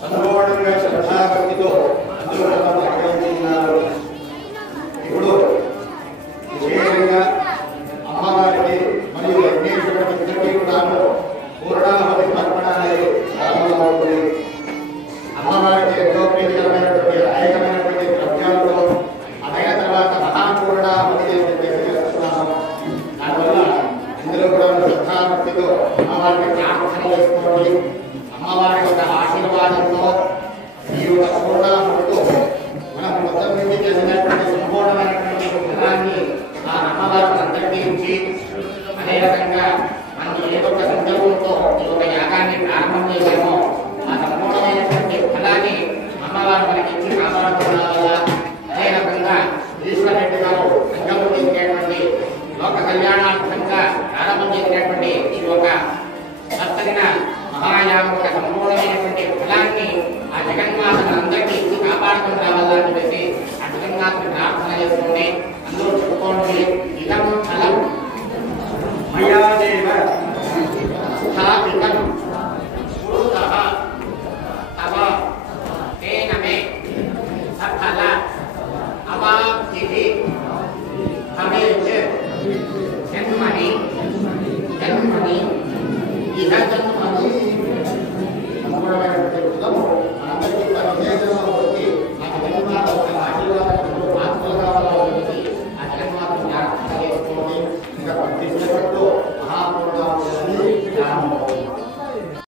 సంపూర్ణంగా శ్రద్ధాభక్తితో అందరూ నిర్వహించుతున్నారు. ఇప్పుడు విశేషంగా అమ్మవారికి మరియు యజ్ఞేశ్వరుడి ఇద్దరికీ కూడాను పూర్ణాహుతి సమర్పణ అనేది ప్రారంభమవుతుంది. అమ్మవారికి ఎంతో ప్రీతికరమైనటువంటి అనేకమైనటువంటి ద్రవ్యాలతో అదైన తర్వాత మహాపూర్ణాహుతి చేస్తున్నాము. దానివల్ల అందరూ కూడా శ్రద్ధాభక్తితో అమ్మవారికి ప్రార్థన చేసుకోండి. అమ్మవారి యొక్క ఆశీర్వాదంతో ఈ యొక్క పూర్ణాహుతితో మనం మొత్తం నుంచి చేసినటువంటి సంపూర్ణమైనటువంటి ఫలాన్ని ఆ అమ్మవారికి అందరికీ అదే రకంగా మనం ఏదో ఒక సందర్భంతో ఈ యొక్క యాగాన్ని ప్రారంభం చేశామో ఆ సంపూర్ణమైనటువంటి ఫలాన్ని అమ్మవారు మనకి ఇచ్చి కాపాడుతున్న వల్ల అదే రకంగా ఈశ్వరెడ్డి గారు సంకల్పం చేసినటువంటి లోక కళ్యాణార్థంగా ప్రారంభం చేసినటువంటి ఈ యొక్క భక్తగిన మహాయాగం యొక్క సంపూర్ణమైనటువంటి ఫలాన్ని ఆ జగన్మాతను అందరికీ ఇచ్చి కాపాడుకుని రావాలని చెప్పేసి ఆ జగన్మాతను ప్రార్థన చేసుకోండి. అందరూ చెప్పుకోండి. ఇదం ఫలం మయా దేవ